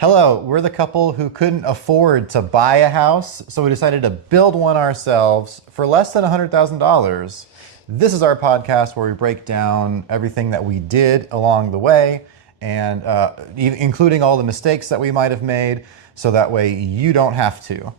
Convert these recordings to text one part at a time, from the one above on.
Hello, we're the couple who couldn't afford to buy a house, so we decided to build one ourselves for less than $100,000. This is our podcast where we break down everything that we did along the way, and including all the mistakes that we might have made, so that way you don't have to.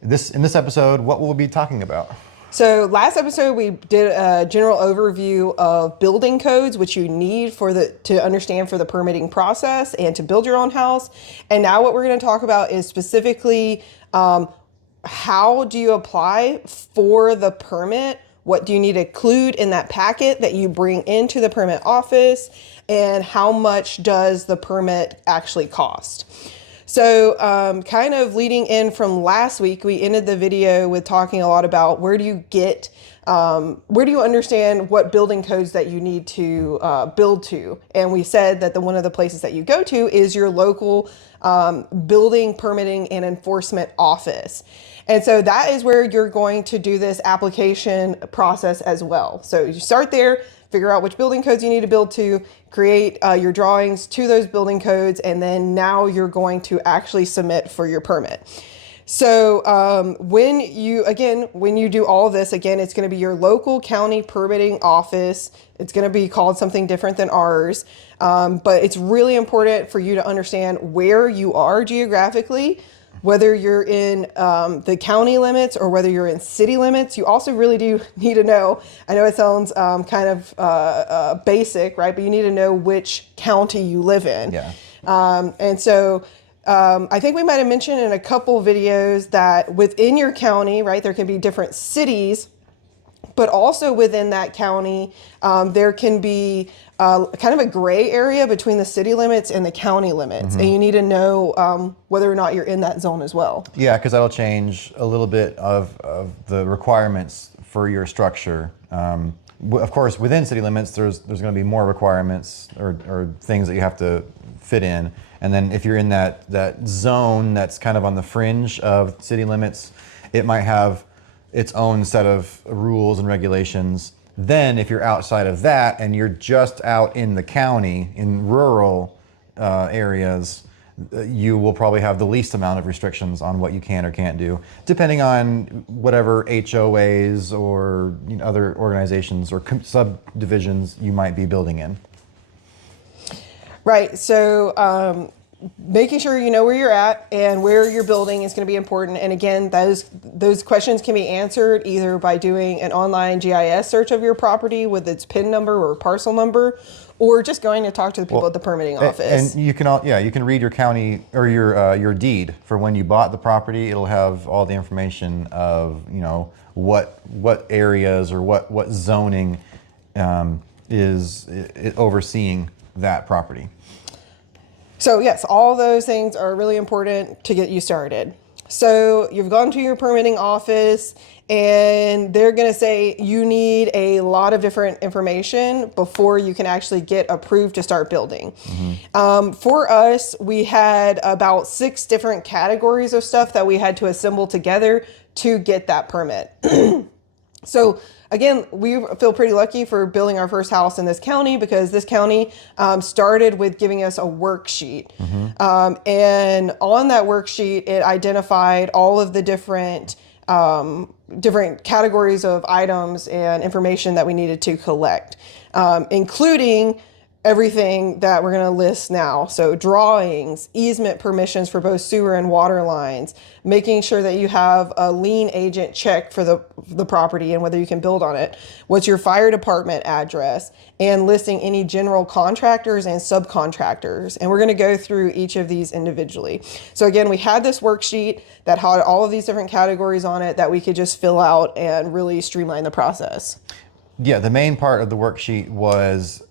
In this episode, what will we be talking about? So last episode, we did a general overview of building codes, which you need to understand for the permitting process and to build your own house. And now what we're going to talk about is specifically how do you apply for the permit? What do you need to include in that packet that you bring into the permit office? And how much does the permit actually cost? So kind of leading in from last week, we ended the video with talking a lot about where do you understand what building codes that you need to build to. And we said that one of the places that you go to is your local building permitting and enforcement office. And so that is where you're going to do this application process as well. So you start there, figure out which building codes you need to build to, create your drawings to those building codes, and then now you're going to actually submit for your permit. So when you do all of this, again, it's going to be your local county permitting office. It's going to be called something different than ours. But it's really important for you to understand where you are geographically, whether you're in the county limits or whether you're in city limits. You also really do need to know, I know it sounds kind of basic, right? But you need to know which county you live in. Yeah. And so I think we might have mentioned in a couple videos that within your county, right, there can be different cities, but also within that county, there can be kind of a gray area between the city limits and the county limits. And you need to know whether or not you're in that zone as well. Yeah, because that'll change a little bit of the requirements for your structure. Of course, within city limits, there's going to be more requirements or things that you have to fit in. And then if you're in that zone that's kind of on the fringe of city limits, it might have its own set of rules and regulations. Then if you're outside of that and you're just out in the county, in rural areas, you will probably have the least amount of restrictions on what you can or can't do, depending on whatever HOAs or other organizations or subdivisions you might be building in. Right. So making sure you know where you're at and where you're building is going to be important. And again, those questions can be answered either by doing an online GIS search of your property with its PIN number or parcel number, or just going to talk to the people at the permitting office. And you can read your county or your deed for when you bought the property. It'll have all the information of what areas or what zoning is overseeing that property. So yes, all those things are really important to get you started. So you've gone to your permitting office and they're going to say you need a lot of different information before you can actually get approved to start building. For us, we had about 6 different categories of stuff that we had to assemble together to get that permit. So again, we feel pretty lucky for building our first house in this county because this county started with giving us a worksheet. And on that worksheet, it identified all of the different categories of items and information that we needed to collect, including everything that we're going to list now. So drawings, easement permissions for both sewer and water lines, making sure that you have a lien agent check for the property and whether you can build on it. What's your fire department address, and listing any general contractors and subcontractors. And we're going to go through each of these individually. So again, we had this worksheet that had all of these different categories on it that we could just fill out and really streamline the process. Yeah, the main part of the worksheet was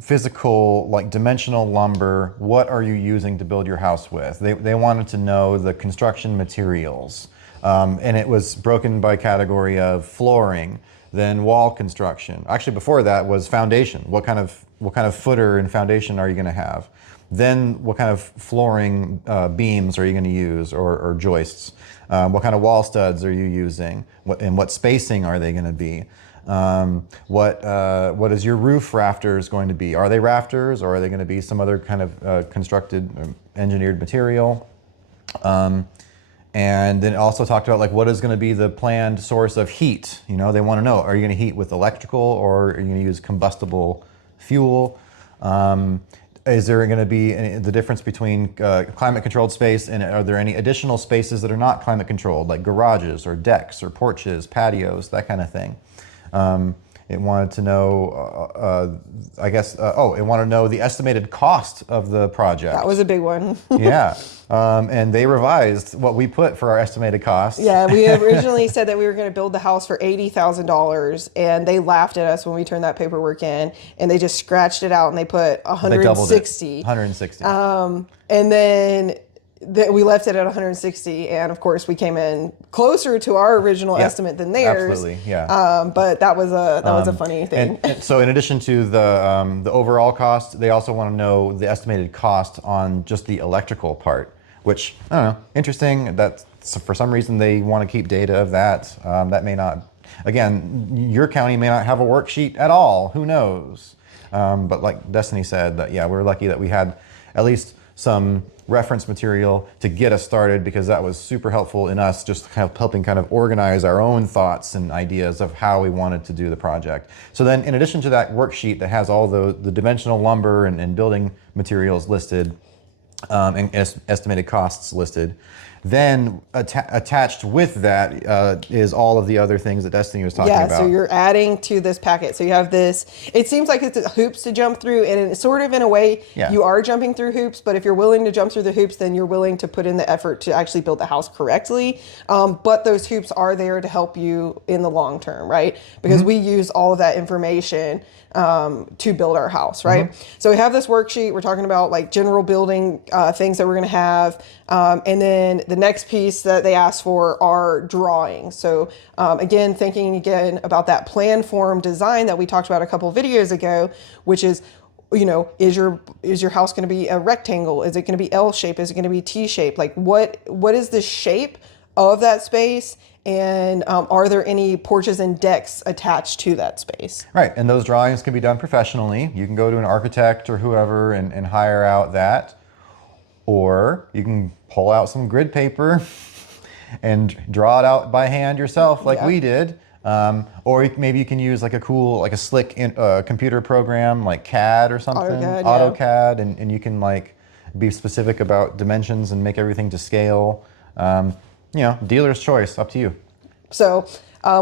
physical, like dimensional lumber. What are you using to build your house with? They wanted to know the construction materials. And it was broken by category of flooring, then wall construction. Actually, before that was foundation. What kind of footer and foundation are you going to have? Then what kind of flooring beams are you going to use or joists? What kind of wall studs are you using? And what spacing are they going to be? What is your roof rafters going to be? Are they rafters, or are they going to be some other kind of constructed, engineered material? And then also talked about like what is going to be the planned source of heat. You know, they want to know, are you going to heat with electrical, or are you going to use combustible fuel? Is there going to be the difference between climate controlled space, and are there any additional spaces that are not climate controlled, like garages or decks or porches, patios, that kind of thing? It wanted to know, it wanted to know the estimated cost of the project. That was a big one. Yeah. And they revised what we put for our estimated cost. Yeah, we originally said that we were going to build the house for $80,000, and they laughed at us when we turned that paperwork in, and they just scratched it out and they put 160. They doubled it. 160. And then we left it at 160, and of course we came in closer to our original estimate than theirs. Absolutely, yeah. But that was a funny thing. And so, in addition to the overall cost, they also want to know the estimated cost on just the electrical part, which I don't know, interesting. That for some reason they want to keep data of that. That may not. Again, your county may not have a worksheet at all. Who knows? But like Destiny said, that we're lucky that we had at least some reference material to get us started, because that was super helpful in us just kind of helping kind of organize our own thoughts and ideas of how we wanted to do the project. So then in addition to that worksheet that has all the dimensional lumber and building materials listed, and estimated costs listed, then attached with that is all of the other things that Destiny was talking about. Yeah, so you're adding to this packet. So you have this, it seems like it's hoops to jump through, and it's sort of in a way you are jumping through hoops, but if you're willing to jump through the hoops, then you're willing to put in the effort to actually build the house correctly. But those hoops are there to help you in the long term, right? Because we use all of that information to build our house, right? So we have this worksheet. We're talking about like general building things that we're going to have. And then the next piece that they asked for are drawings. So again, thinking again about that plan form design that we talked about a couple of videos ago, which is, you know, is your house going to be a rectangle? Is it going to be L shape? Is it going to be T shape? Like what is the shape of that space? And are there any porches and decks attached to that space? Right, and those drawings can be done professionally. You can go to an architect or whoever and hire out that. Or you can pull out some grid paper and draw it out by hand yourself like we did. Or maybe you can use like a slick computer program like CAD or something. AutoCAD, and you can like be specific about dimensions and make everything to scale. You know, dealer's choice, up to you. So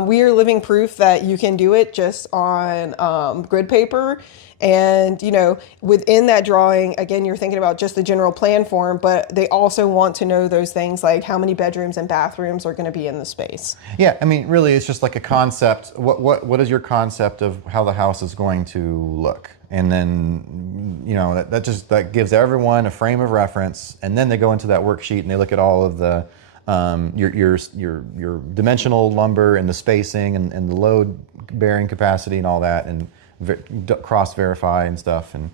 we are living proof that you can do it just on grid paper. And, you know, within that drawing, again, you're thinking about just the general plan form, but they also want to know those things like how many bedrooms and bathrooms are going to be in the space. Yeah, I mean, really, it's just like a concept. What is your concept of how the house is going to look? And then, you know, that gives everyone a frame of reference. And then they go into that worksheet and they look at all of the your dimensional lumber and the spacing and the load bearing capacity and all that, and cross verify and stuff, and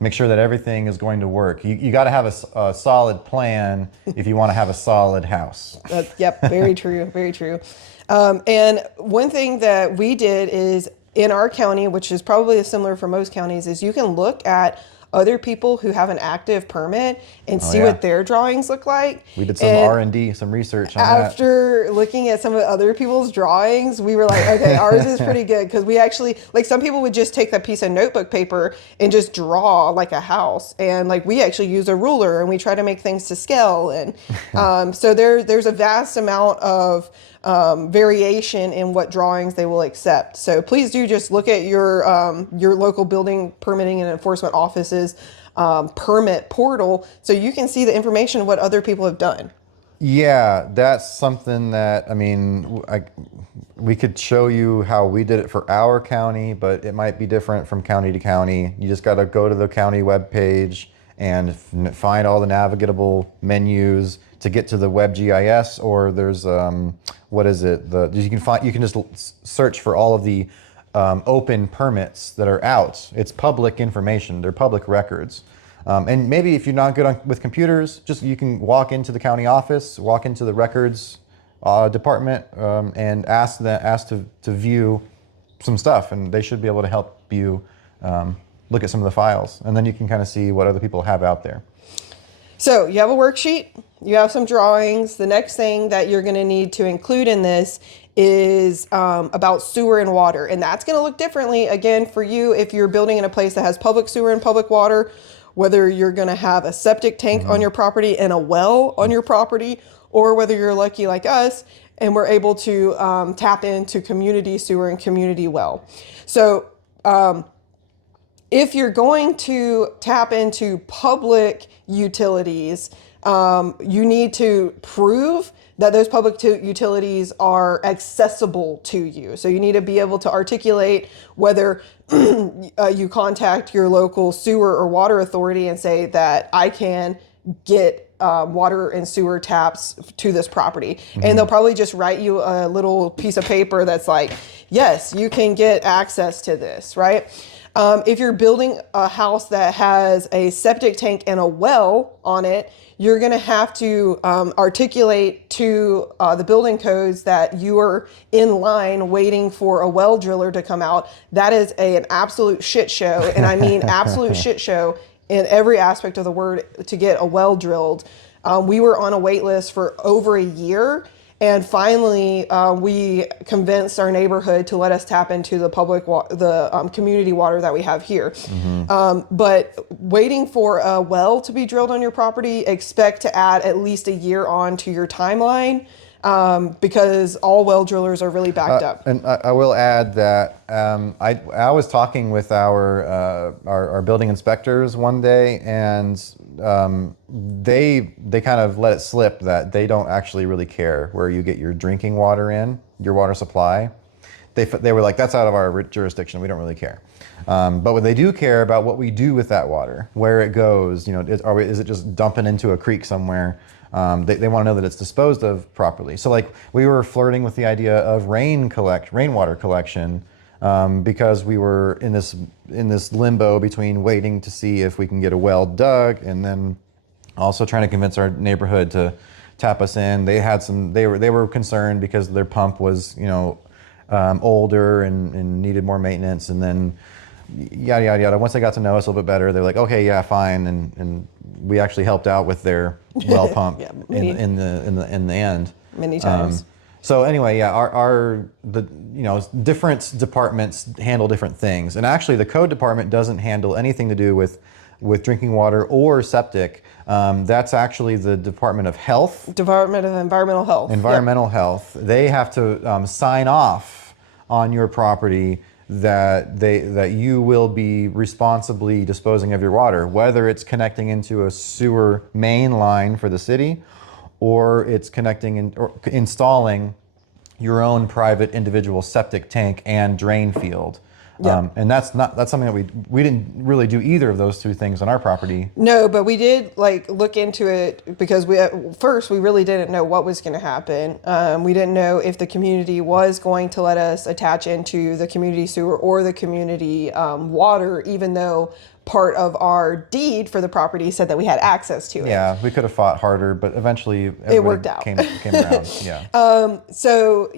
make sure that everything is going to work. You got to have a solid plan if you want to have a solid house. Yep, very true, very true. And one thing that we did is in our county, which is probably similar for most counties, is you can look at other people who have an active permit and see what their drawings look like. We did some R&D, some research on that. After looking at some of other people's drawings, we were like, okay, ours is pretty good, because we actually, like, some people would just take that piece of notebook paper and just draw like a house. And like we actually use a ruler and we try to make things to scale. And so there's a vast amount of variation in what drawings they will accept. So please do just look at your local building permitting and enforcement office's permit portal so you can see the information of what other people have done. Yeah, that's something that, I mean, we could show you how we did it for our county, but it might be different from county to county. You just got to go to the county webpage and find all the navigable menus to get to the WebGIS, or there's what is it? You can just search for all of the open permits that are out. It's public information. They're public records. And maybe if you're not good with computers, just you can walk into the county office, walk into the records department, and ask to view some stuff, and they should be able to help you look at some of the files, and then you can kind of see what other people have out there. So you have a worksheet, you have some drawings. The next thing that you're going to need to include in this is about sewer and water. And that's going to look differently, again, for you if you're building in a place that has public sewer and public water, whether you're going to have a septic tank on your property and a well on your property, or whether you're lucky like us and we're able to tap into community sewer and community well. So if you're going to tap into public utilities, you need to prove that those public utilities are accessible to you. So you need to be able to articulate whether you contact your local sewer or water authority and say that I can get water and sewer taps to this property. And they'll probably just write you a little piece of paper that's like, yes, you can get access to this, right? If you're building a house that has a septic tank and a well on it, you're going to have to articulate to the building codes that you are in line waiting for a well driller to come out. That is an absolute shit show. And I mean absolute shit show in every aspect of the word to get a well drilled. We were on a wait list for over a year. And finally, we convinced our neighborhood to let us tap into the community water that we have here. But waiting for a well to be drilled on your property, expect to add at least a year on to your timeline because all well drillers are really backed up. And I will add that I was talking with our building inspectors one day, and they kind of let it slip that they don't actually really care where you get your drinking water in, your water supply. They were like, that's out of our jurisdiction. We don't really care. But what they do care about what we do with that water, where it goes. Is it just dumping into a creek somewhere? They want to know that it's disposed of properly. So like we were flirting with the idea of rainwater collection because we were in this limbo between waiting to see if we can get a well dug and then also trying to convince our neighborhood to tap us in. They were concerned because their pump was older and needed more maintenance, and then yada yada yada. Once they got to know us a little bit better, they're like, okay, yeah, fine, and we actually helped out with their well pump in the end Many times. So anyway, yeah, different departments handle different things, and actually the code department doesn't handle anything to do with drinking water or septic. That's actually the Department of Health. Department of Environmental Health. Environmental Health. They have to sign off on your property that you will be responsibly disposing of your water, whether it's connecting into a sewer main line for the city, or it's connecting or installing your own private individual septic tank and drain field. Yeah. And that's something that we didn't really do either of those two things on our property. No, but we did look into it because at first we really didn't know what was going to happen. We didn't know if the community was going to let us attach into the community sewer or the community water, even though part of our deed for the property said that we had access to it. Yeah, we could have fought harder, but eventually it worked out. Came around. Yeah. So,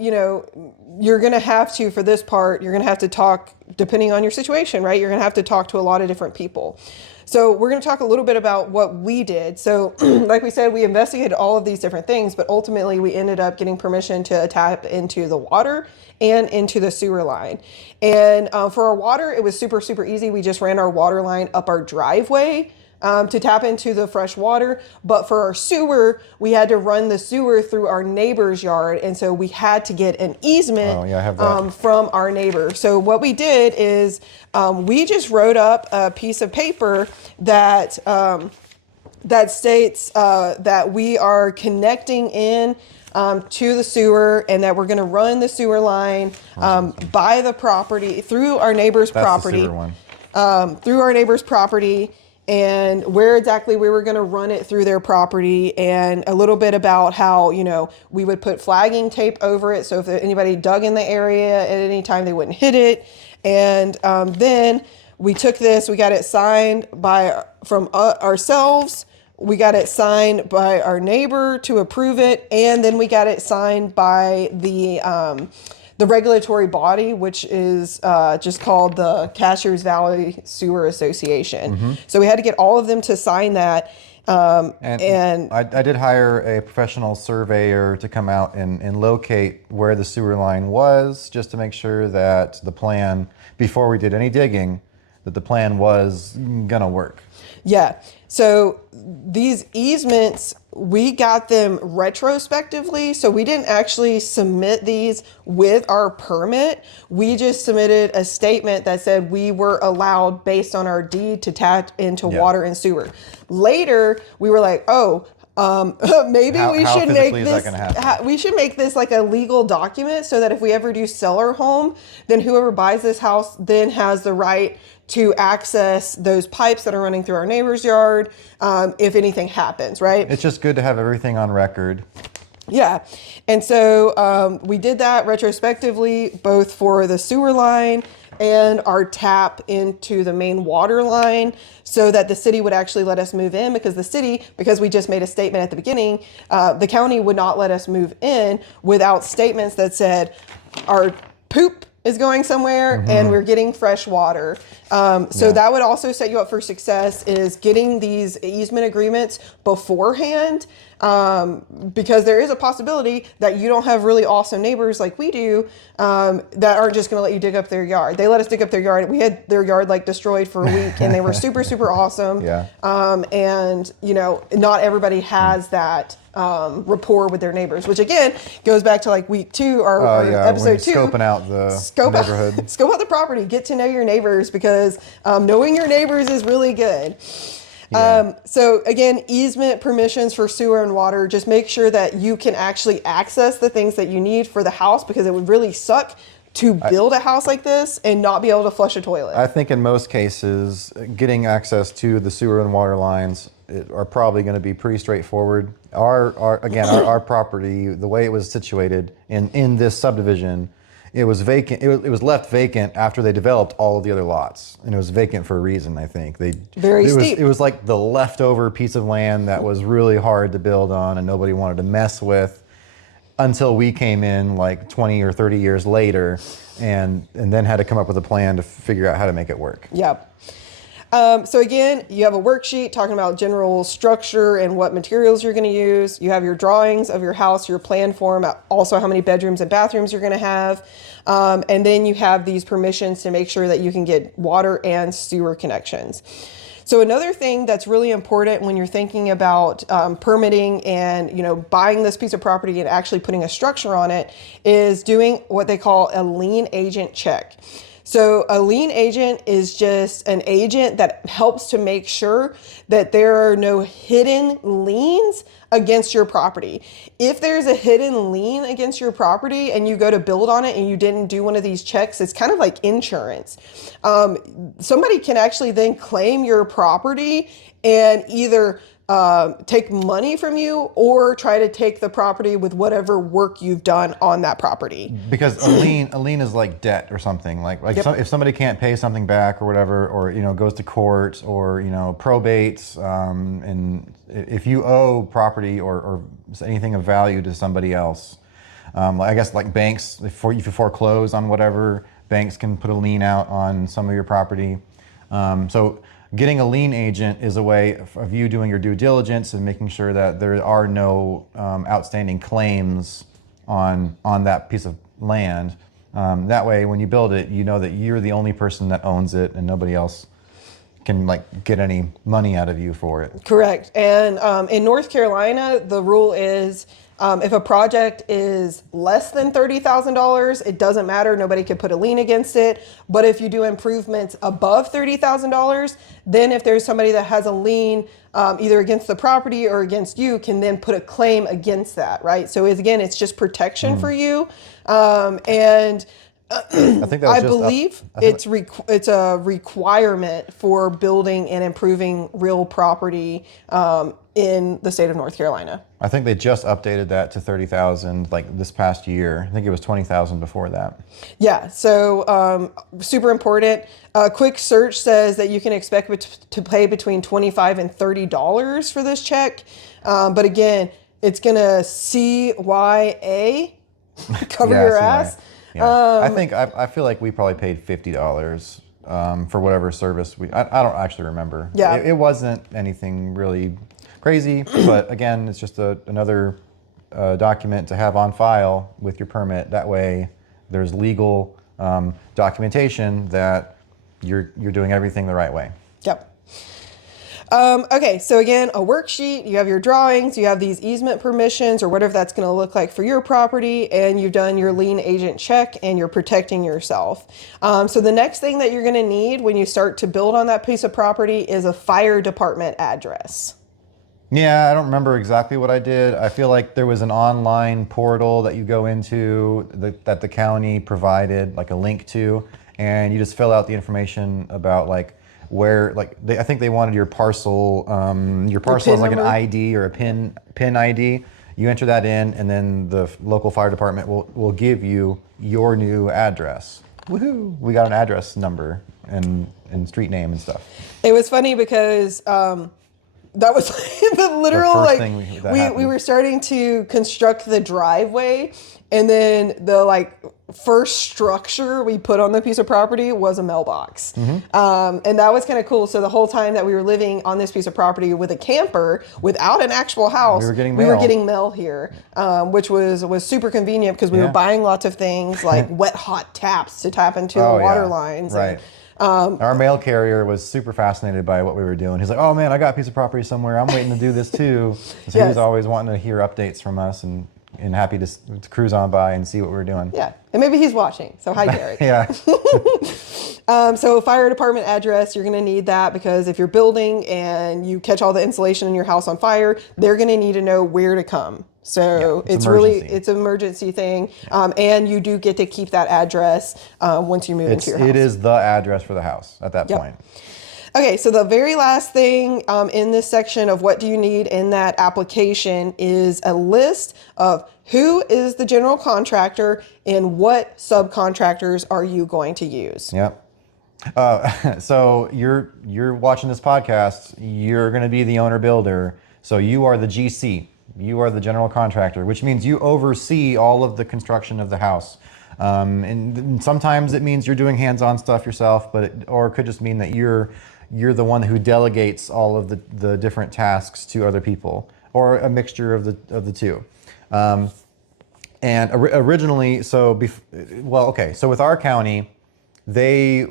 you're going to have to, for this part, you're going to have to talk, depending on your situation, right? You're going to have to talk to a lot of different people. So we're going to talk a little bit about what we did. So like we said, we investigated all of these different things, but ultimately we ended up getting permission to tap into the water and into the sewer line. And for our water, it was super, super easy. We just ran our water line up our driveway to tap into the fresh water. But for our sewer, we had to run the sewer through our neighbor's yard. And so we had to get an easement from our neighbor. So what we did is we just wrote up a piece of paper that that states that we are connecting in to the sewer, and that we're going to run the sewer line by the property through our neighbor's property. The sewer one. Through our neighbor's property, and where exactly we were going to run it through their property, and a little bit about how, we would put flagging tape over it. So if anybody dug in the area at any time, they wouldn't hit it. And then we took this, we got it signed from ourselves. We got it signed by our neighbor to approve it. And then we got it signed by the the regulatory body, which is just called the Cashiers Valley Sewer Association. So we had to get all of them to sign that. And I did hire a professional surveyor to come out and locate where the sewer line was, just to make sure that the plan, before we did any digging, that the plan was gonna work. Yeah. So these easements, we got them retrospectively. So we didn't actually submit these with our permit. We just submitted a statement that said we were allowed based on our deed to tap into water and sewer. Later, we were like, oh, maybe we should make this. We should make this like a legal document so that if we ever do sell our home, then whoever buys this house then has the right to access those pipes that are running through our neighbor's yard if anything happens, right? It's just good to have everything on record. Yeah. And so we did that retrospectively, both for the sewer line and our tap into the main water line, so that the city would actually let us move in, because the city, because we just made a statement at the beginning, the county would not let us move in without statements that said our poop is going somewhere and we're getting fresh water. So that would also set you up for success, is getting these easement agreements beforehand, because there is a possibility that you don't have really awesome neighbors like we do, that aren't just going to let you dig up their yard. They let us dig up their yard. We had their yard like destroyed for a week, and they were super, super awesome. Yeah. And you know, not everybody has that rapport with their neighbors, which again goes back to like week 2 or episode 2. Scoping out the neighborhood. Scope out the property. Get to know your neighbors, because knowing your neighbors is really good. Yeah. So again, easement permissions for sewer and water, just make sure that you can actually access the things that you need for the house, because it would really suck to build a house like this and not be able to flush a toilet. I think in most cases, getting access to the sewer and water lines are probably going to be pretty straightforward. Our property, the way it was situated in this subdivision, it was vacant. It was left vacant after they developed all of the other lots, and it was vacant for a reason. I think steep. It was like the leftover piece of land that was really hard to build on, and nobody wanted to mess with, until we came in like 20 or 30 years later, and then had to come up with a plan to figure out how to make it work. Yep. So again, you have a worksheet talking about general structure and what materials you're going to use. You have your drawings of your house, your plan form, also how many bedrooms and bathrooms you're going to have. And then you have these permissions to make sure that you can get water and sewer connections. So another thing that's really important when you're thinking about permitting and, you know, buying this piece of property and actually putting a structure on it, is doing what they call a lien agent check. So a lien agent is just an agent that helps to make sure that there are no hidden liens against your property. If there's a hidden lien against your property and you go to build on it and you didn't do one of these checks, it's kind of like insurance. Somebody can actually then claim your property and either take money from you or try to take the property with whatever work you've done on that property. Because a lien is like debt or something. Like if somebody can't pay something back or whatever, or goes to court, or probates, and if you owe property or anything of value to somebody else, I guess like banks, if you foreclose on whatever, banks can put a lien out on some of your property. So getting a lien agent is a way of you doing your due diligence and making sure that there are no outstanding claims on that piece of land. That way, when you build it, you know that you're the only person that owns it, and nobody else can get any money out of you for it. Correct. And in North Carolina, the rule is if a project is less than $30,000, it doesn't matter. Nobody could put a lien against it. But if you do improvements above $30,000, then if there's somebody that has a lien either against the property or against you, can then put a claim against that, right? So it's just protection for you. And I think that was it's a requirement for building and improving real property in the state of North Carolina. I think they just updated that to 30,000 this past year. I think it was 20,000 before that. Yeah, so super important. A quick search says that you can expect to pay between $25 and $30 for this check. But again, it's gonna CYA cover your ass. Yeah. I feel like we probably paid $50 for whatever service I don't actually remember. Yeah. It wasn't anything really crazy, but again, it's just another document to have on file with your permit. That way, there's legal documentation that you're doing everything the right way. Yep. Okay, so again, a worksheet, you have your drawings, you have these easement permissions or whatever that's going to look like for your property, and you've done your lien agent check and you're protecting yourself. So the next thing that you're going to need when you start to build on that piece of property is a fire department address. Yeah, I don't remember exactly what I did. I feel like there was an online portal that you go into that the county provided, like a link to, and you just fill out the information about like where, like I think they wanted your parcel. Your parcel is like number? an ID or a PIN ID. You enter that in, and then the local fire department will give you your new address. Woohoo! We got an address number and street name and stuff. It was funny because that was the literal first like thing that we were starting to construct the driveway, and then the like first structure we put on the piece of property was a mailbox. And that was kind of cool. So the whole time that we were living on this piece of property with a camper without an actual house, We were getting we were mail. getting mail here, which was super convenient because we were Yeah. buying lots of things like wet hot taps to tap into Oh, the water yeah. lines. Right. And, our mail carrier was super fascinated by what we were doing. He's like, "Oh man, I got a piece of property somewhere. I'm waiting to do this too." So he Yes. was always wanting to hear updates from us and happy to cruise on by and see what we were doing. yeah, and maybe he's watching. So hi, Derek. Yeah. So fire department address, you're going to need that because if you're building and you catch all the insulation in your house on fire, they're going to need to know where to come. So Yeah, it's emergency. it's an emergency thing. And you do get to keep that address once you move into your house. It is the address for the house at that Yep. point. Okay, so the very last thing in this section of what do you need in that application is a list of who is the general contractor and what subcontractors are you going to use. Yep. So you're watching this podcast. You're going to be the owner builder. So you are the GC. You are the general contractor, which means you oversee all of the construction of the house. And sometimes it means you're doing hands-on stuff yourself, or it could just mean that you're the one who delegates all of the different tasks to other people, or a mixture of the two. And originally, so with our county, they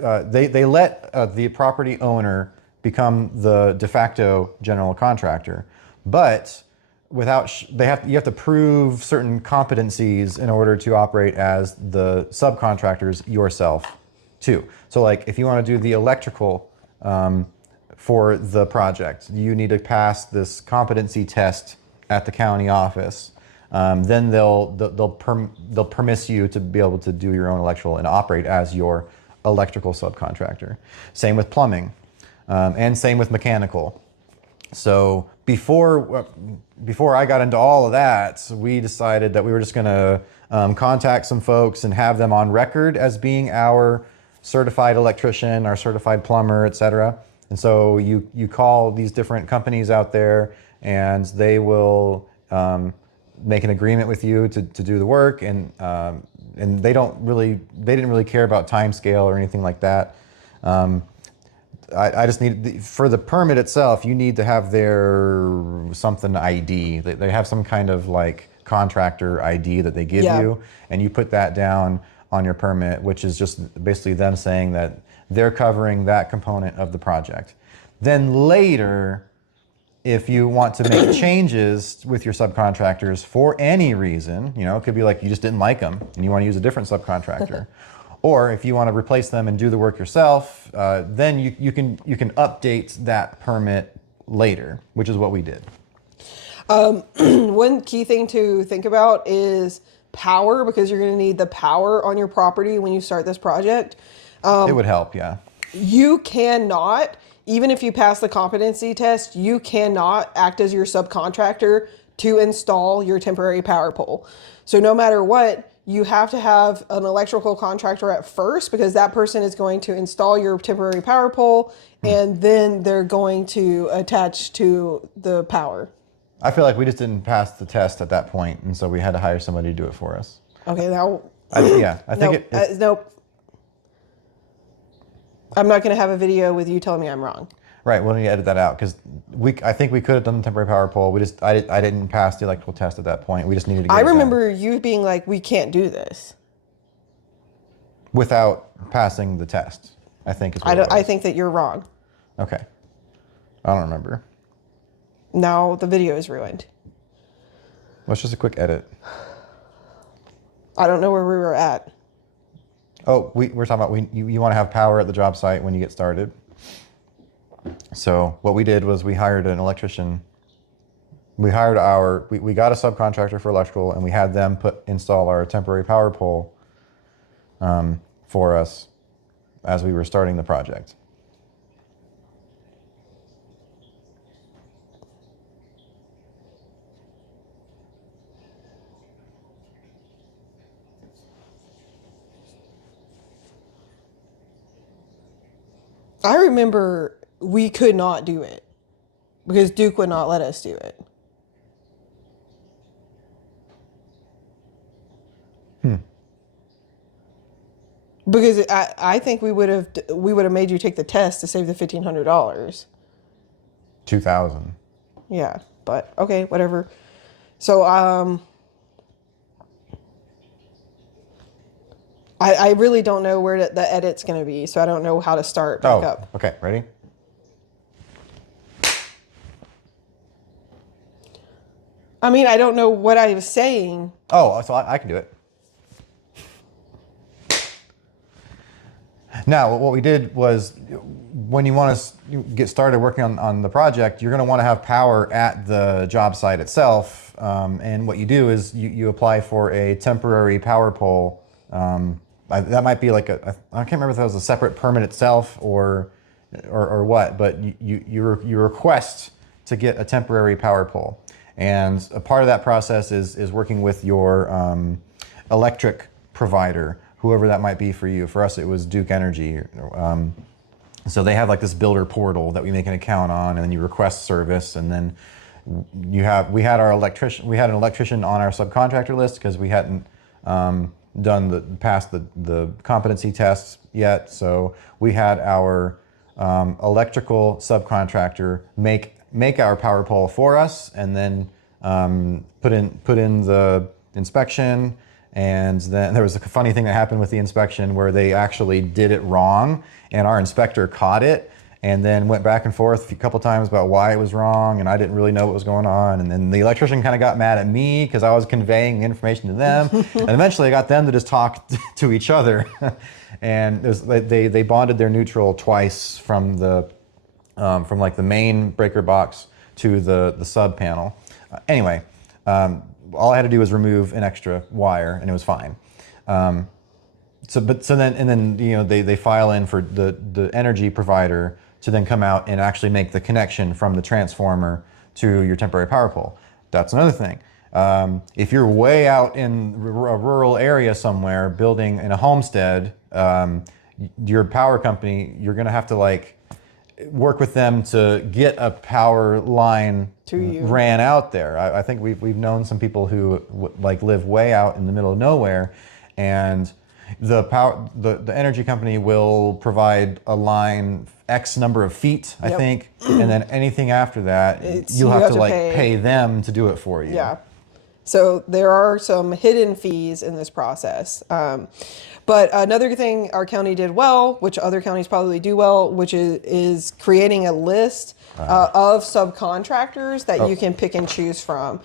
let the property owner become the de facto general contractor, but you have to prove certain competencies in order to operate as the subcontractors yourself too. So like if you want to do the electrical for the project, you need to pass this competency test at the county office. Then they'll permit you to be able to do your own electrical and operate as your electrical subcontractor. Same with plumbing, and same with mechanical. So before I got into all of that, we decided that we were just going to contact some folks and have them on record as being our certified electrician, our certified plumber, etc. And so you call these different companies out there, and they will make an agreement with you to do the work, and they didn't really care about time scale or anything like that. I just need for the permit itself, you need to have their something ID. They have some kind of like contractor ID that they give you, and you put that down on your permit, which is just basically them saying that they're covering that component of the project. Then later, if you want to make changes with your subcontractors for any reason, it could be like you just didn't like them and you want to use a different subcontractor. Or if you want to replace them and do the work yourself, then you can update that permit later, which is what we did. One key thing to think about is power, because you're going to need the power on your property when you start this project. It would help, yeah. You cannot, even if you pass the competency test, you cannot act as your subcontractor to install your temporary power pole. So no matter what, you have to have an electrical contractor at first, because that person is going to install your temporary power pole, and then they're going to attach to the power. I feel like we just didn't pass the test at that point, and so we had to hire somebody to do it for us. Okay, now I think Nope. Nope. I'm not going to have a video with you telling me I'm wrong. right. We'll need to edit that out because I think we could have done the temporary power pole. I didn't pass the electrical test at that point. We just needed to get I it done remember you being like, we can't do this. without passing the test. I think is what it was. I think that you're wrong. Okay. I don't remember. Now the video is ruined. Well, it's just a quick edit. I don't know where we were at. Oh, we're talking about you want to have power at the job site when you get started. So what we did was we hired an electrician. We got a subcontractor for electrical, and we had them install our temporary power pole for us as we were starting the project. I remember we could not do it because Duke would not let us do it. Because I think we would have made you take the test to save the $1,500. 2000. Yeah, but okay, whatever. So I really don't know where the edit's going to be, so I don't know how to start back up. Okay, ready? I mean, I don't know what I was saying. Oh, so I can do it. Now, what we did was when you want to get started working on the project, you're going to want to have power at the job site itself. And what you do is you apply for a temporary power pole. That might be like I can't remember if that was a separate permit itself or what, but you request to get a temporary power pole. And a part of that process is working with your electric provider, whoever that might be for you. For us, it was Duke Energy. So they have like this builder portal that we make an account on, and then you request service, and then we had an electrician on our subcontractor list because we hadn't passed the competency tests yet. So we had our electrical subcontractor make our power pole for us, and then put in the inspection. And then there was a funny thing that happened with the inspection where they actually did it wrong, and our inspector caught it and then went back and forth a couple times about why it was wrong, and I didn't really know what was going on. And then the electrician kind of got mad at me because I was conveying the information to them. And eventually I got them to just talk to each other. And they bonded their neutral twice from like the main breaker box to the sub panel. Anyway, all I had to do was remove an extra wire, and it was fine. So then you know they file in for the energy provider to then come out and actually make the connection from the transformer to your temporary power pole. That's another thing. If you're way out in a rural area somewhere building in a homestead, your power company, you're going to have to like work with them to get a power line To you. ran out there. I think we've known some people who like live way out in the middle of nowhere, and the energy company will provide a line X number of feet, I Yep. think, and then anything after that, You you'll have to like pay. pay them to do it for you. Yeah. So there are some hidden fees in this process. But another thing our county did well, which other counties probably do well, which is creating a list of subcontractors that you can pick and choose from.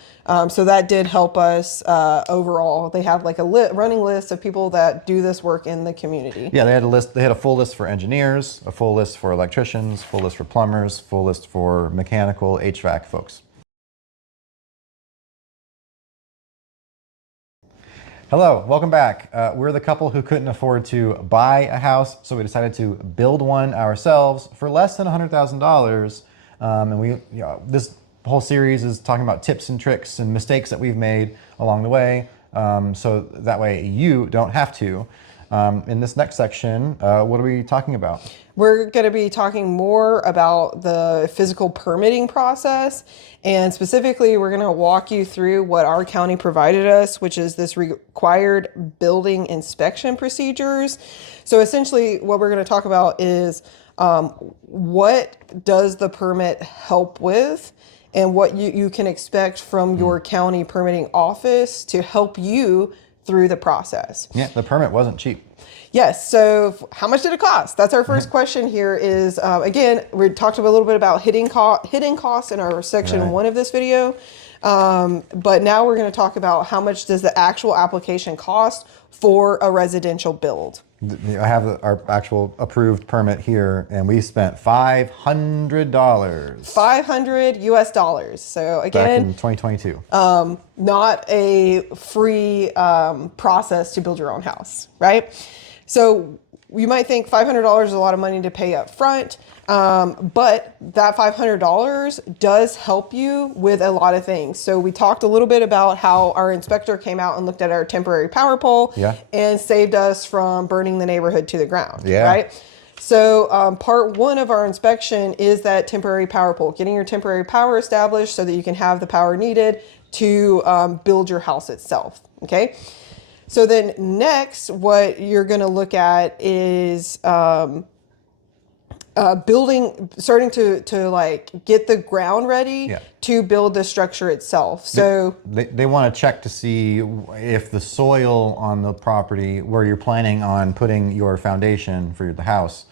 So that did help us overall. They have like a running list of people that do this work in the community. Yeah, they had a list. They had a full list for engineers, a full list for electricians, full list for plumbers, full list for mechanical HVAC folks. Hello, welcome back. We're the couple who couldn't afford to buy a house, so we decided to build one ourselves for less than $100,000. And this whole series is talking about tips and tricks and mistakes that we've made along the way, so that way you don't have to. In this next section, what are we talking about? We're going to be talking more about the physical permitting process, and specifically we're going to walk you through what our county provided us, which is this required building inspection procedures. So essentially what we're going to talk about is what does the permit help with, and what you can expect from your county permitting office to help you through the process. Yeah, the permit wasn't cheap. Yes. So how much did it cost? That's our first question here is, again, we talked a little bit about hidden costs in our section 1 of this video. But now we're going to talk about how much does the actual application cost for a residential build. I have our actual approved permit here, and we spent $500. $500 US. So Back again, in 2022. not a free process to build your own house, right? So you might think $500 is a lot of money to pay up front, but that $500 does help you with a lot of things. So we talked a little bit about how our inspector came out and looked at our temporary power pole and saved us from burning the neighborhood to the ground, right? So part 1 of our inspection is that temporary power pole, getting your temporary power established so that you can have the power needed to build your house itself, okay? So then next, what you're going to look at is starting to like get the ground ready to build the structure itself. So they want to check to see if the soil on the property where you're planning on putting your foundation for the house,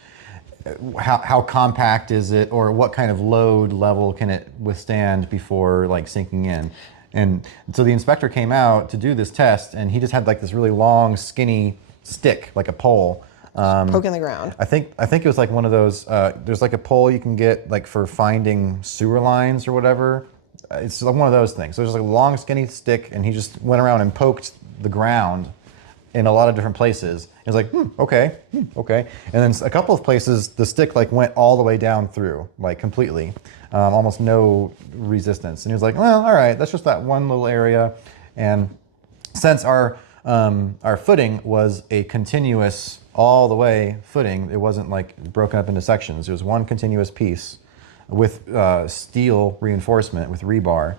how compact is it, or what kind of load level can it withstand before like sinking in. And so the inspector came out to do this test, and he just had like this really long, skinny stick, like a pole. Poking the ground. I think it was like one of those, there's like a pole you can get like for finding sewer lines or whatever. It's like one of those things. So there's like a long, skinny stick, and he just went around and poked the ground in a lot of different places. He was like, okay. And then a couple of places, the stick like went all the way down through, like completely. Almost no resistance. And he was like, well, all right, that's just that one little area. And since our footing was a continuous all the way footing, it wasn't like broken up into sections. It was one continuous piece with steel reinforcement with rebar.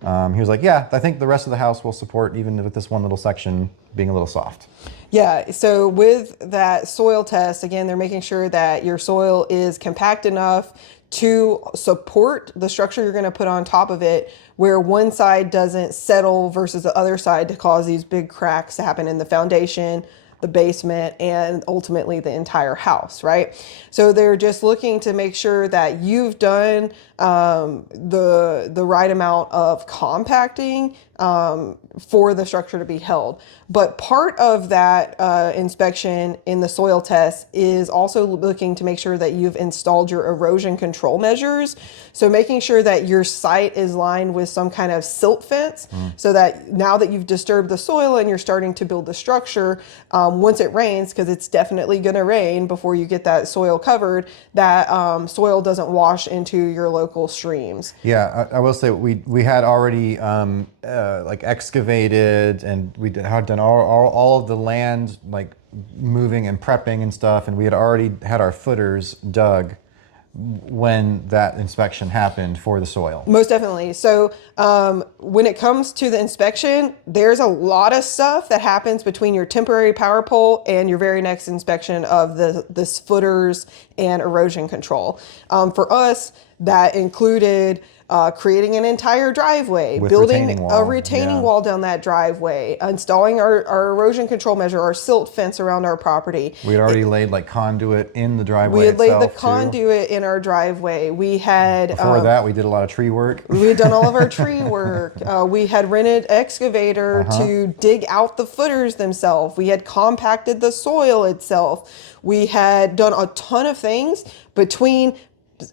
He was like, yeah, I think the rest of the house will support even with this one little section being a little soft. Yeah, so with that soil test, again, they're making sure that your soil is compact enough to support the structure you're going to put on top of it, where one side doesn't settle versus the other side to cause these big cracks to happen in the foundation, the basement, and ultimately the entire house, right? So they're just looking to make sure that you've done the right amount of compacting for the structure to be held. But part of that inspection in the soil test is also looking to make sure that you've installed your erosion control measures. So making sure that your site is lined with some kind of silt fence so that now that you've disturbed the soil and you're starting to build the structure, once it rains, because it's definitely going to rain before you get that soil covered, that soil doesn't wash into your local streams. Yeah, I will say we had already like excavated, and we had done all of the land like moving and prepping and stuff, and we had already had our footers dug when that inspection happened for the soil. Most definitely. So when it comes to the inspection, there's a lot of stuff that happens between your temporary power pole and your very next inspection of this footers and erosion control. For us, that included creating an entire driveway, With building retaining a wall, retaining yeah. wall down that driveway, installing our erosion control measure, our silt fence around our property. We had already laid like conduit in the driveway. We had laid the itself, too. conduit in our driveway. We had Before that, we did a lot of tree work. we had done all of our tree work. We had rented excavator to dig out the footers themselves. We had compacted the soil itself. We had done a ton of things between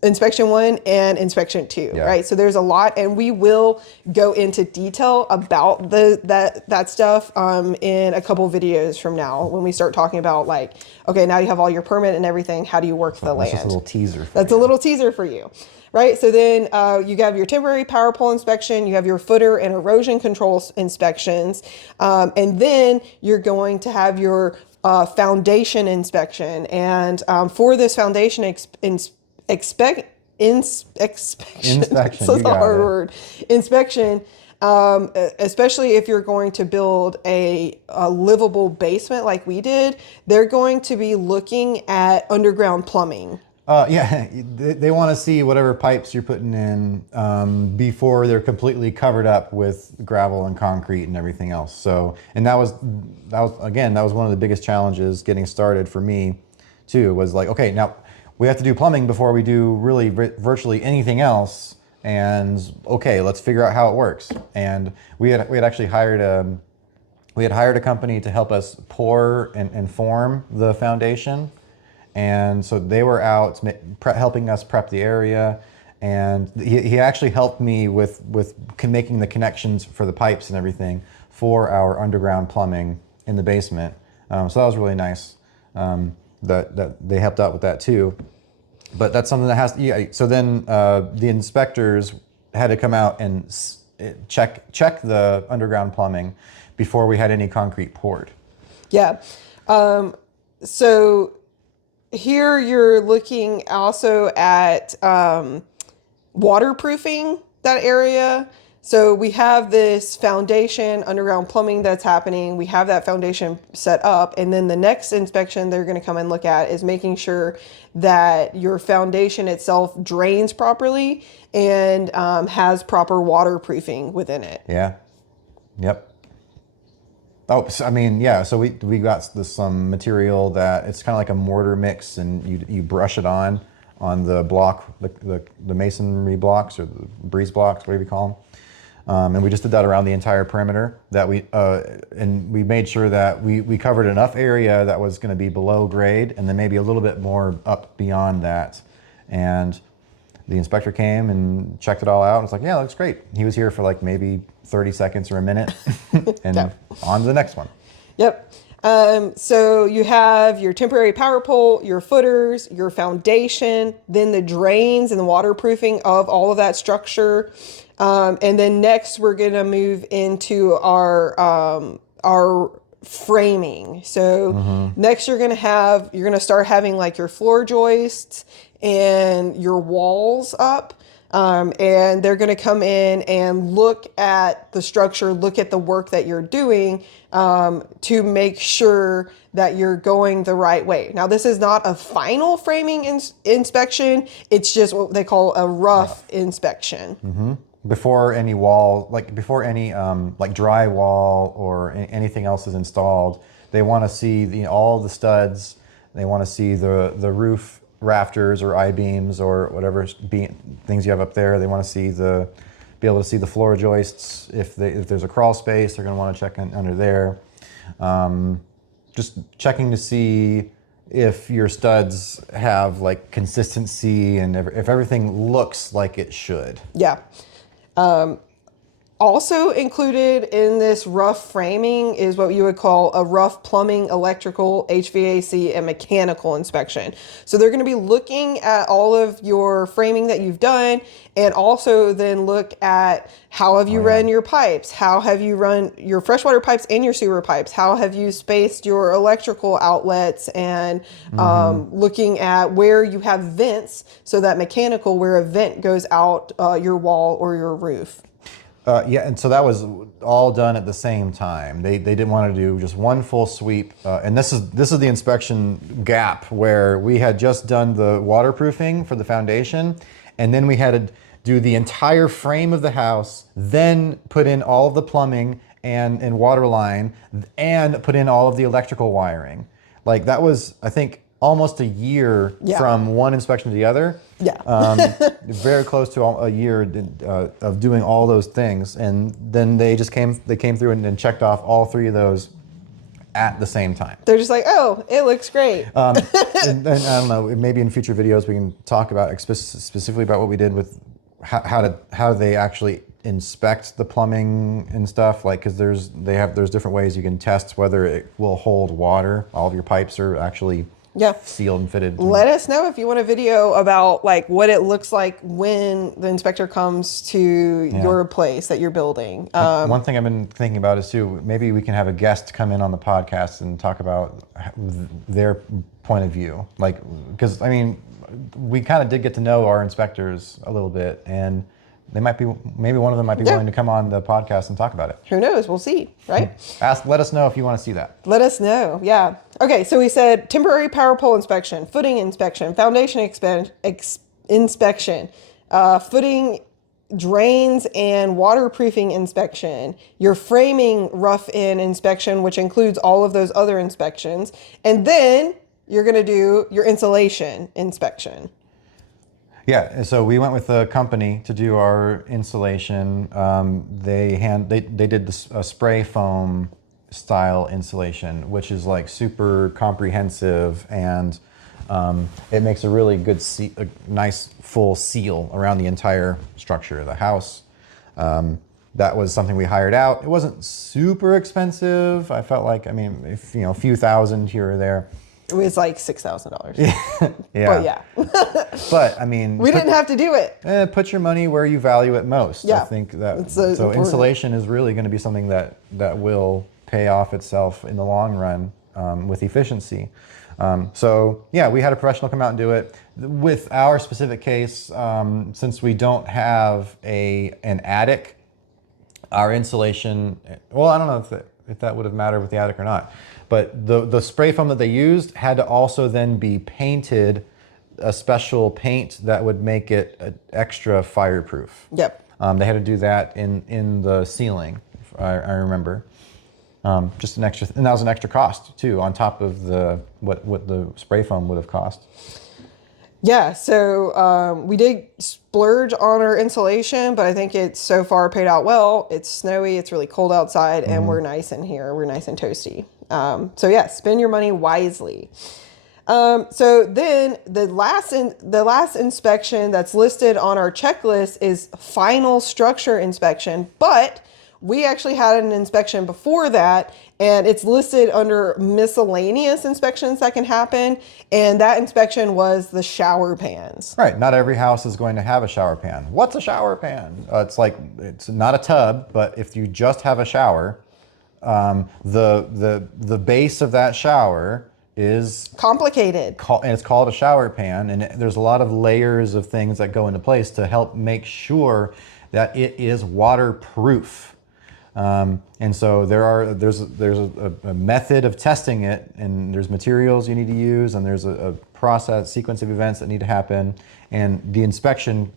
inspection 1 and inspection 2, right? So there's a lot, and we will go into detail about that stuff in a couple videos from now when we start talking about like, okay, now you have all your permit and everything. How do you work the land? That's just a little teaser. That's a little teaser for you. Right, so then you have your temporary power pole inspection, you have your footer and erosion control inspections, and then you're going to have your foundation inspection. And for this foundation inspection, Inspection, so you it's a got hard it. word, inspection, especially if you're going to build a livable basement like we did, they're going to be looking at underground plumbing. Yeah, they want to see whatever pipes you're putting in before they're completely covered up with gravel and concrete and everything else. So, and that was again, that was one of the biggest challenges getting started for me, too. Was like, okay, now we have to do plumbing before we do really virtually anything else. And okay, let's figure out how it works. And we had actually hired a company to help us pour and form the foundation. And so they were out helping us prep the area, and he actually helped me with making the connections for the pipes and everything for our underground plumbing in the basement. So that was really nice that they helped out with that too. But that's something that has. Yeah. So then the inspectors had to come out and check the underground plumbing before we had any concrete poured. Yeah. So here you're looking also at waterproofing that area. So we have this foundation underground plumbing that's happening. We have that foundation set up. And then the next inspection they're going to come and look at is making sure that your foundation itself drains properly and has proper waterproofing within it. Yeah. Yep. Oh, so, I mean, yeah. So we got some material that it's kind of like a mortar mix, and you brush it on the block, the masonry blocks or the breeze blocks, whatever you call them. And we just did that around the entire perimeter. And we made sure that we covered enough area that was going to be below grade, and then maybe a little bit more up beyond that. And the inspector came and checked it all out. And was like, yeah, that looks great. He was here for like maybe 30 seconds or a minute, and Yeah. on to the next one. Yep. So you have your temporary power pole, your footers, your foundation, then the drains and the waterproofing of all of that structure. And then next we're going to move into our framing. So next you're going to start having like your floor joists and your walls up. And they're going to come in and look at the structure, look at the work that you're doing to make sure that you're going the right way. Now, this is not a final framing inspection. It's just what they call a rough inspection. Before any wall, before any like drywall or anything else is installed, they want to see all the studs. They want to see the roof rafters or I-beams or whatever things you have up there. They want to be able to see the floor joists. If there's a crawl space, they're going to want to check under there. Just checking to see if your studs have like consistency and if everything looks like it should. Yeah. Also included in this rough framing is what you would call a rough plumbing, electrical, HVAC, and mechanical inspection. So they're going to be looking at all of your framing that you've done, and also then look at how have you run your pipes, how have you run your freshwater pipes and your sewer pipes, how have you spaced your electrical outlets, and looking at where you have vents, so that mechanical, where a vent goes out your wall or your roof. Yeah, and so that was all done at the same time. They didn't want to do just one full sweep, and this is the inspection gap where we had just done the waterproofing for the foundation, and then we had to do the entire frame of the house, then put in all of the plumbing and water line, and put in all of the electrical wiring. Like that was, I think, almost a year from one inspection to the other. Yeah. Very close to a year of doing all those things, and then they came through and checked off all three of those at the same time. They're just like, oh, it looks great. And I don't know, maybe in future videos we can talk about specifically about what we did with how they actually inspect the plumbing and stuff, like because there's different ways you can test whether it will hold water. All of your pipes are actually Yeah. sealed and fitted. Let us know if you want a video about like what it looks like when the inspector comes to your place that you're building. One thing I've been thinking about is too, maybe we can have a guest come in on the podcast and talk about their point of view. Like, because I mean, we kind of did get to know our inspectors a little bit, and they might be, maybe one of them might be willing to come on the podcast and talk about it. Who knows? We'll see, right? Let us know if you want to see that. Let us know. Yeah. Okay. So we said temporary power pole inspection, footing inspection, foundation inspection, footing drains and waterproofing inspection, your framing rough-in inspection, which includes all of those other inspections. And then you're going to do your insulation inspection. Yeah, so we went with a company to do our insulation. They did a spray foam style insulation, which is like super comprehensive, and it makes a really good, a nice full seal around the entire structure of the house. That was something we hired out. It wasn't super expensive. I felt like, I mean, if, a few thousand here or there. It was like $6,000. Yeah. But yeah. But I mean, we didn't have to do it. Put your money where you value it most. Yeah. I think that so important. Insulation is really going to be something that will pay off itself in the long run with efficiency. So yeah, we had a professional come out and do it. With our specific case, since we don't have an attic, our insulation. Well, I don't know if that would have mattered with the attic or not. But the spray foam that they used had to also then be painted a special paint that would make it extra fireproof. Yep. They had to do that in the ceiling, I remember. Just an extra, and that was an extra cost too, on top of what the spray foam would have cost. Yeah, so we did splurge on our insulation, but I think it's so far paid out well. It's snowy, it's really cold outside, and we're nice in here. We're nice and toasty. So yeah, spend your money wisely. So then the last inspection that's listed on our checklist is final structure inspection, but we actually had an inspection before that, and it's listed under miscellaneous inspections that can happen. And that inspection was the shower pans. Right. Not every house is going to have a shower pan. What's a shower pan? It's not a tub, but if you just have a shower, the base of that shower is complicated, and it's called a shower pan, and there's a lot of layers of things that go into place to help make sure that it is waterproof. And so there's a method of testing it, and there's materials you need to use, and there's a process sequence of events that need to happen, and the inspection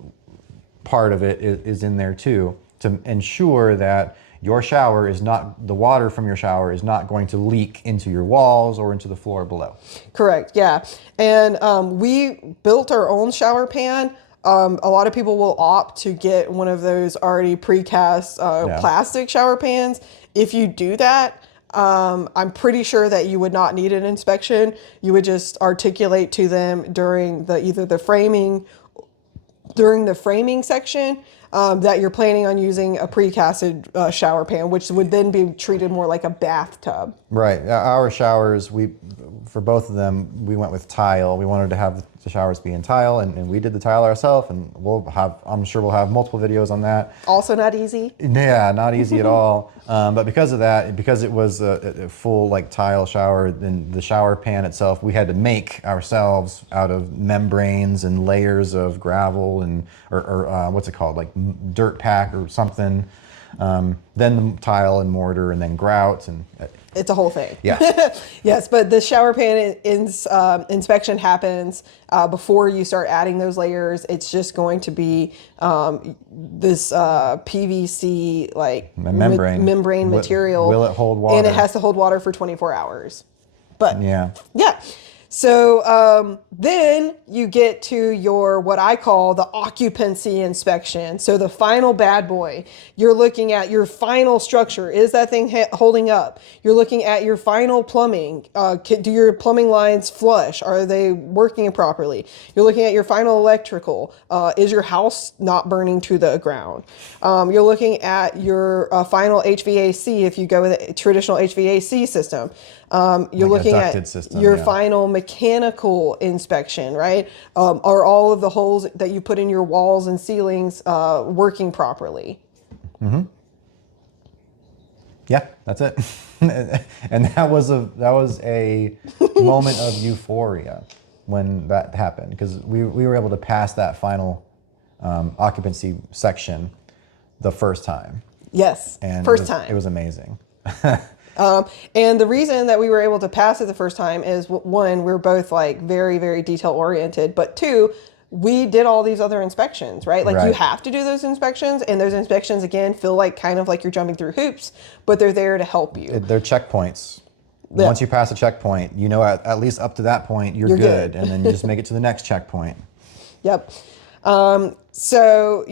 part of it is in there too, to ensure that your shower is not, the water from your shower is not going to leak into your walls or into the floor below. Correct. Yeah. And we built our own shower pan. A lot of people will opt to get one of those already precast plastic shower pans. If you do that, I'm pretty sure that you would not need an inspection. You would just articulate to them during during the framing section that you're planning on using a precasted shower pan, which would then be treated more like a bathtub. Right. Our showers, for both of them, we went with tile. We wanted to have the showers be in tile, and we did the tile ourselves, and I'm sure we'll have multiple videos on that. Also not easy. Yeah, not easy at all. But because of that, because it was a full tile shower, then the shower pan itself, we had to make ourselves out of membranes and layers of gravel or what's it called, like dirt pack or something. Then the tile and mortar, and then grout, and it's a whole thing. Yeah. Yes, but the shower pan inspection happens before you start adding those layers. It's just going to be this PVC membrane material. Will it hold water? And it has to hold water for 24 hours. But yeah. So then you get to your, what I call the occupancy inspection. So the final bad boy, you're looking at your final structure. Is that thing holding up? You're looking at your final plumbing. Do your plumbing lines flush? Are they working properly? You're looking at your final electrical. Is your house not burning to the ground? You're looking at your final HVAC if you go with a traditional HVAC system. You're looking at system, your final mechanical inspection, right? Are all of the holes that you put in your walls and ceilings working properly? Yeah, that's it. And that was a moment of euphoria when that happened, because we were able to pass that final occupancy section the first time. Yes, And first time. It was amazing. And the reason that we were able to pass it the first time is, one, we're both like very, very detail oriented, but two, we did all these other inspections, right? Like you Right. have to do those inspections, and those inspections again feel like kind of like you're jumping through hoops, but they're there to help you. They're checkpoints. Yeah. Once you pass a checkpoint, you know at least up to that point you're good, and then you just make it to the next checkpoint. Yep. So,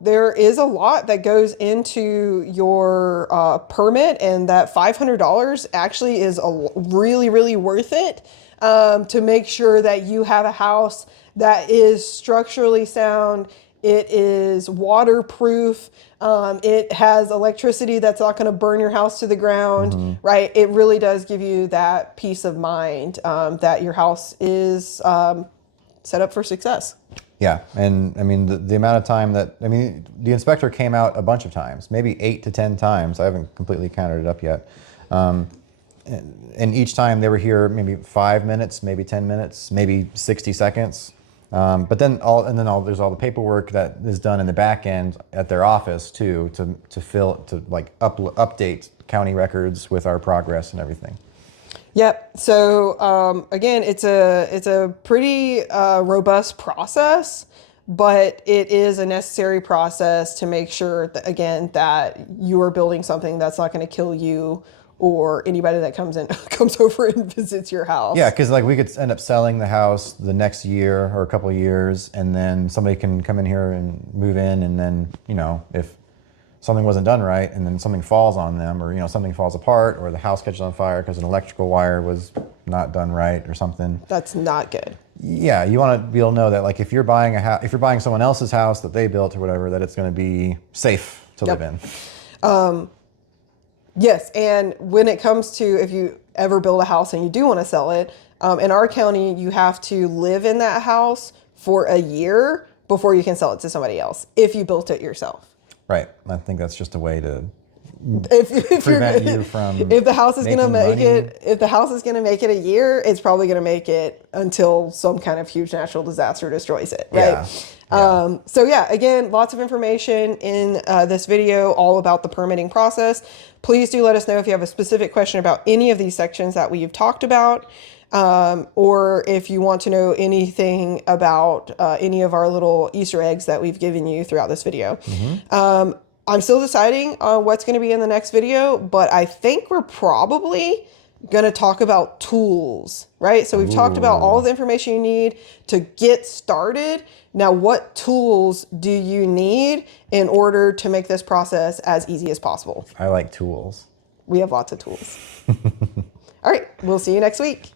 there is a lot that goes into your permit, and that $500 actually is really, really worth it to make sure that you have a house that is structurally sound. It is waterproof. It has electricity that's not going to burn your house to the ground, right? It really does give you that peace of mind that your house is set up for success. Yeah, and I mean the amount of time the inspector came out a bunch of times, maybe 8 to 10 times. I haven't completely counted it up yet. And each time they were here maybe 5 minutes, maybe 10 minutes, maybe 60 seconds. But then there's all the paperwork that is done in the back end at their office too, to update county records with our progress and everything. Yep. So again, it's a pretty robust process, but it is a necessary process to make sure that, again, that you are building something that's not going to kill you or anybody that comes over and visits your house. Yeah, because we could end up selling the house the next year or a couple of years, and then somebody can come in here and move in, and then if something wasn't done right, and then something falls on them, or something falls apart, or the house catches on fire because an electrical wire was not done right or something. That's not good. Yeah, you want to be able to know that if you're buying if you're buying someone else's house that they built or whatever, that it's going to be safe to live in. Yes, and when it comes to if you ever build a house and you do want to sell it, in our county, you have to live in that house for a year before you can sell it to somebody else if you built it yourself. Right. I think that's just a way to if prevent you from if the house is going to make money. if the house is going to make it a year, it's probably going to make it until some kind of huge natural disaster destroys it, right? Yeah. So yeah, again, lots of information in this video all about the permitting process. Please do let us know if you have a specific question about any of these sections that we've talked about, or if you want to know anything about any of our little Easter eggs that we've given you throughout this video. I'm still deciding on what's going to be in the next video, but I think we're probably going to talk about tools, right? So we've talked about all of the information you need to get started. Now, what tools do you need in order to make this process as easy as possible? I like tools. We have lots of tools. All right, we'll see you next week.